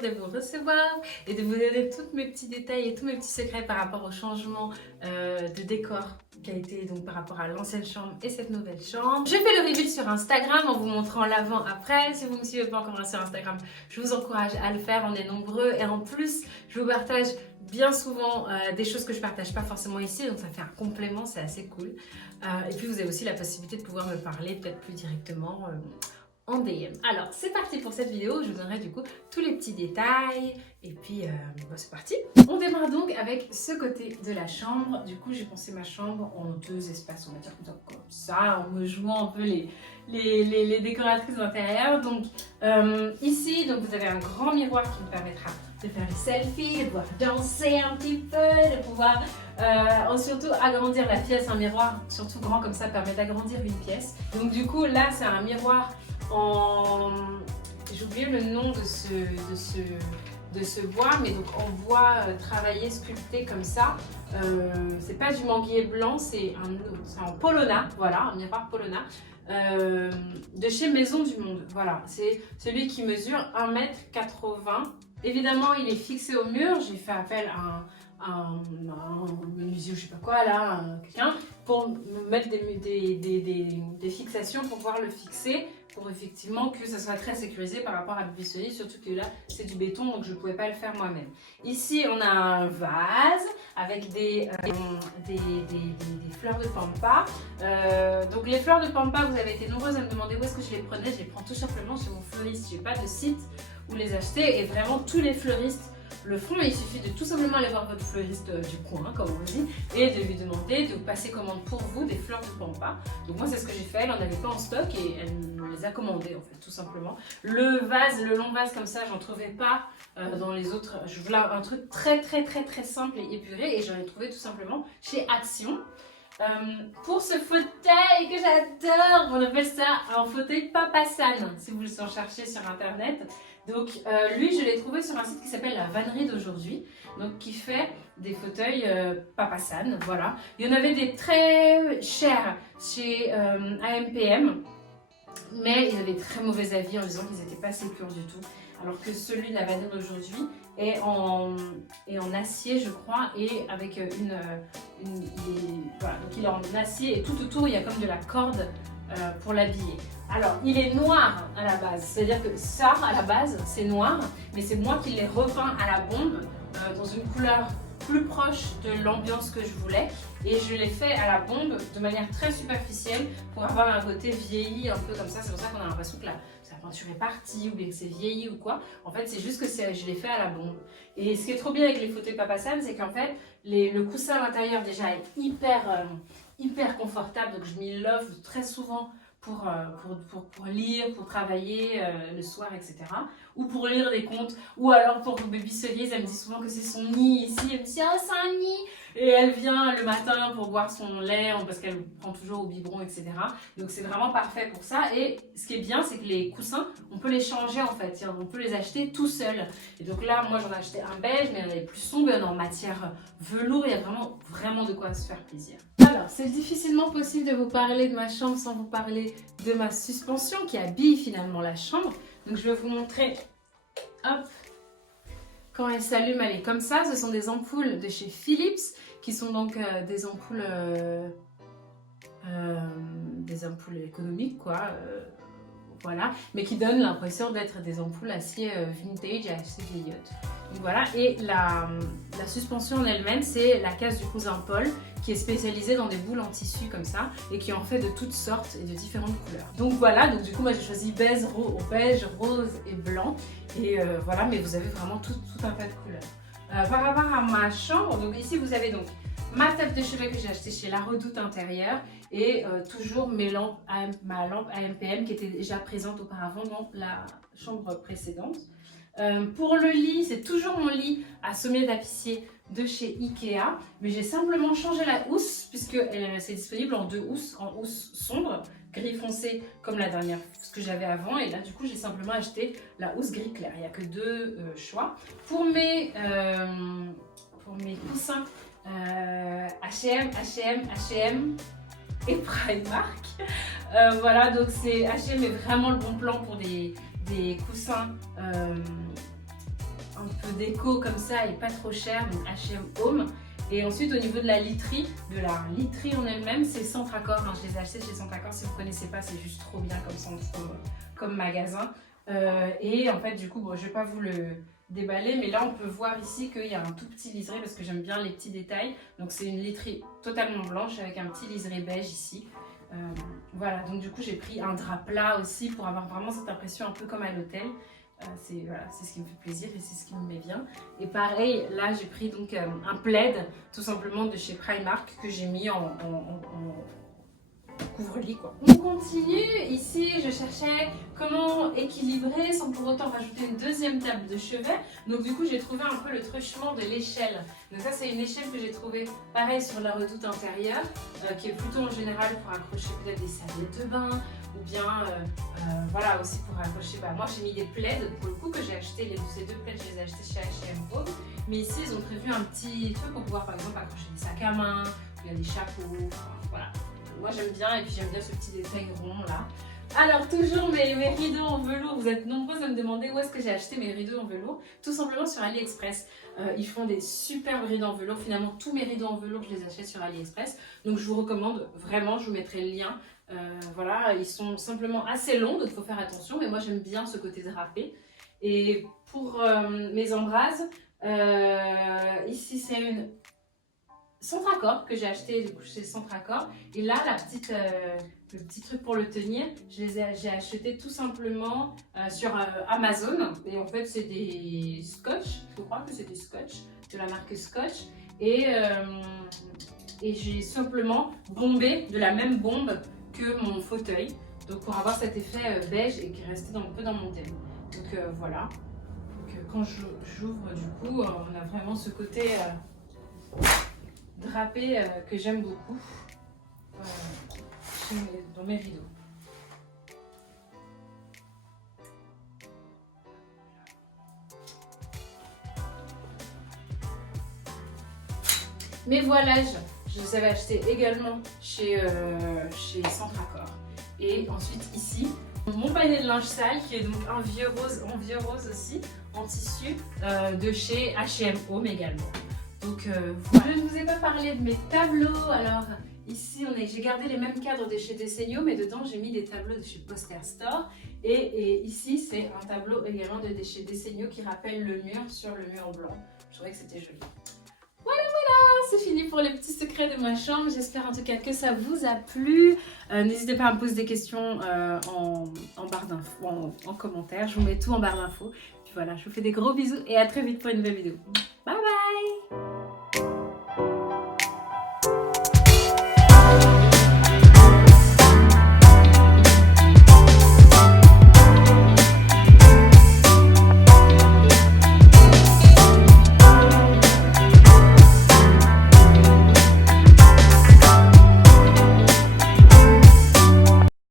de vous recevoir et de vous donner tous mes petits détails et tous mes petits secrets par rapport au changement de décor qui a été donc par rapport à l'ancienne chambre et cette nouvelle chambre. Je fais le reveal sur Instagram en vous montrant l'avant-après. Si vous ne me suivez pas encore sur Instagram, je vous encourage à le faire, on est nombreux et en plus je vous partage bien souvent des choses que je partage pas forcément ici, donc ça fait un complément, c'est assez cool. Et puis vous avez aussi la possibilité de pouvoir me parler peut-être plus directement en DM. Alors c'est parti pour cette vidéo, je vous donnerai du coup tous les petits détails et puis c'est parti. On démarre donc avec ce côté de la chambre. Du coup j'ai pensé ma chambre en deux espaces, on va dire comme ça, en me jouant un peu les décoratrices d'intérieur. Donc ici donc vous avez un grand miroir qui me permettra de faire des selfies, de pouvoir danser un petit peu, de pouvoir surtout agrandir la pièce. Un miroir surtout grand comme ça permet d'agrandir une pièce. Donc du coup là c'est un miroir j'ai oublié le nom de ce bois, mais donc en bois travaillé, sculpté comme ça. C'est pas du manguier blanc, c'est en Paulownia, voilà, un miroir Paulownia. De chez Maison du Monde, voilà, c'est celui qui mesure 1,80 m. Évidemment, il est fixé au mur, j'ai fait appel à un menuisier, je sais pas quoi là, quelqu'un, pour me mettre des fixations pour pouvoir le fixer, pour effectivement que ça soit très sécurisé par rapport à la biseauterie, surtout que là c'est du béton donc je ne pouvais pas le faire moi-même. Ici on a un vase avec des fleurs de pampa. Donc les fleurs de pampa, vous avez été nombreuses à me demander où est-ce que je les prenais. Je les prends tout simplement chez mon fleuriste, je n'ai pas de site où les acheter et vraiment tous les fleuristes le font. Il suffit de tout simplement aller voir votre fleuriste du coin, comme on dit, et de lui demander de vous passer commande pour vous des fleurs de pampa. Donc moi c'est ce que j'ai fait, elle n'en avait pas en stock et elle me les a commandées en fait, tout simplement. Le vase, le long vase comme ça, j'en trouvais pas dans les autres. Je voulais un truc très simple et épuré et j'en ai trouvé tout simplement chez Action. Pour ce fauteuil que j'adore, on appelle ça un fauteuil Papasan, si vous le en cherchez sur internet. Donc lui je l'ai trouvé sur un site qui s'appelle La Vannerie d'aujourd'hui, donc qui fait des fauteuils Papasan, voilà. Il y en avait des très chers chez AMPM, mais ils avaient très mauvais avis en disant qu'ils n'étaient pas sécures du tout. Alors que celui de La Vannerie d'aujourd'hui est en acier je crois, et avec voilà, donc il est en acier et tout autour il y a comme de la corde pour l'habiller. Alors il est noir à la base, c'est-à-dire que ça à la base c'est noir, mais c'est moi qui l'ai repeint à la bombe dans une couleur plus proche de l'ambiance que je voulais, et je l'ai fait à la bombe de manière très superficielle pour avoir un côté vieilli un peu comme ça. C'est pour ça qu'on a l'impression que la peinture est partie ou bien que c'est vieilli ou quoi. En fait c'est juste que je l'ai fait à la bombe. Et ce qui est trop bien avec les fauteuils Papasan, c'est qu'en fait le coussin à l'intérieur déjà est hyper confortable, donc je m'y love très souvent pour lire, pour travailler le soir, etc. Ou pour lire des contes, ou alors pour Baby Cerise, elle me dit souvent que c'est son nid ici, elle me dit « oh c'est un nid !» Et elle vient le matin pour boire son lait, parce qu'elle prend toujours au biberon, etc. Donc c'est vraiment parfait pour ça. Et ce qui est bien, c'est que les coussins, on peut les changer en fait, on peut les acheter tout seul. Et donc là, moi j'en ai acheté un beige, mais il y en avait plus sombre, il y en a en matière velours, il y a vraiment de quoi se faire plaisir. Alors, c'est difficilement possible de vous parler de ma chambre sans vous parler de ma suspension qui habille finalement la chambre. Donc je vais vous montrer, hop, quand elle s'allume, elle est comme ça. Ce sont des ampoules de chez Philips, qui sont donc des ampoules économiques, quoi. Voilà, mais qui donnent l'impression d'être des ampoules assez vintage et assez vieillottes. Donc voilà, et la suspension en elle-même, c'est la case du cousin Paul, qui est spécialisée dans des boules en tissu comme ça, et qui en fait de toutes sortes et de différentes couleurs. Donc voilà, donc du coup moi j'ai choisi beige, rose et blanc, et voilà, mais vous avez vraiment tout un tas de couleurs. Par rapport à ma chambre, donc ici vous avez donc ma table de chevet que j'ai achetée chez La Redoute intérieure, et toujours ma lampe AMPM qui était déjà présente auparavant dans la chambre précédente. Pour le lit, c'est toujours mon lit à sommier tapissier de chez Ikea, mais j'ai simplement changé la housse puisque c'est disponible en deux housses, en housse sombre, gris foncé comme la dernière, ce que j'avais avant, et là du coup j'ai simplement acheté la housse gris clair. Il n'y a que deux choix. Pour mes coussins, H&M et Primark. Voilà, donc c'est H&M est vraiment le bon plan pour des coussins un peu déco comme ça et pas trop cher, donc H&M Home. Et ensuite au niveau de la literie en elle-même, c'est Centracor, hein, je les ai achetés chez Centracor, si vous ne connaissez pas, c'est juste trop bien comme centre, comme magasin. Et en fait du coup, bon, je ne vais pas vous le déballer, mais là on peut voir ici qu'il y a un tout petit liseré parce que j'aime bien les petits détails. Donc c'est une literie totalement blanche avec un petit liseré beige ici. Voilà, donc du coup j'ai pris un drap plat aussi pour avoir vraiment cette impression un peu comme à l'hôtel. C'est voilà, ce qui me fait plaisir et c'est ce qui me met bien. Et pareil, là j'ai pris donc un plaid tout simplement de chez Primark que j'ai mis en couvre-lit quoi. On continue, ici je cherchais comment équilibrer sans pour autant rajouter une deuxième table de chevet. Donc du coup j'ai trouvé un peu le truchement de l'échelle. Donc ça c'est une échelle que j'ai trouvée pareil sur la redoute intérieure qui est plutôt en général pour accrocher peut-être des serviettes de bain ou bien voilà aussi pour accrocher, moi j'ai mis des plaids pour le coup que j'ai acheté, ces deux plaids je les ai achetés chez H&M Home. Mais ici ils ont prévu un petit truc pour pouvoir par exemple accrocher des sacs à main, il y a des chapeaux, voilà. Moi j'aime bien et puis j'aime bien ce petit détail rond là. Alors toujours mes rideaux en velours, vous êtes nombreux à me demander où est-ce que j'ai acheté mes rideaux en velours. Tout simplement sur AliExpress. Ils font des superbes rideaux en velours, finalement tous mes rideaux en velours je les achète sur AliExpress. Donc je vous recommande vraiment, je vous mettrai le lien. Voilà, ils sont simplement assez longs donc il faut faire attention, mais moi j'aime bien ce côté drapé. Et pour mes embrasses, ici c'est une Centracor que j'ai acheté du coup chez Centracor. Et là le petit truc pour le tenir, j'ai acheté tout simplement sur Amazon. Et en fait c'est des scotch, je crois que c'est des scotch de la marque Scotch. Et j'ai simplement bombé de la même bombe que mon fauteuil. Donc pour avoir cet effet beige et qui restait un peu dans mon thème. Donc voilà. Donc, quand j'ouvre du coup, on a vraiment ce côté drapé que j'aime beaucoup dans mes rideaux. Mais voilà, je les avais achetés également chez Centracor. Et ensuite ici, mon panier de linge sale qui est donc en vieux rose aussi, en tissu, de chez H&M Home également. Donc voilà. Je ne vous ai pas parlé de mes tableaux. Alors ici j'ai gardé les mêmes cadres de chez Desenio, mais dedans j'ai mis des tableaux de chez Poster Store. Et ici c'est un tableau également de chez Desenio qui rappelle le mur sur le mur blanc. Je trouvais que c'était joli. Voilà, c'est fini pour les petits secrets de ma chambre. J'espère en tout cas que ça vous a plu. N'hésitez pas à me poser des questions en barre d'infos, en commentaire. Je vous mets tout en barre d'infos. Puis voilà, je vous fais des gros bisous et à très vite pour une nouvelle vidéo. Bye bye!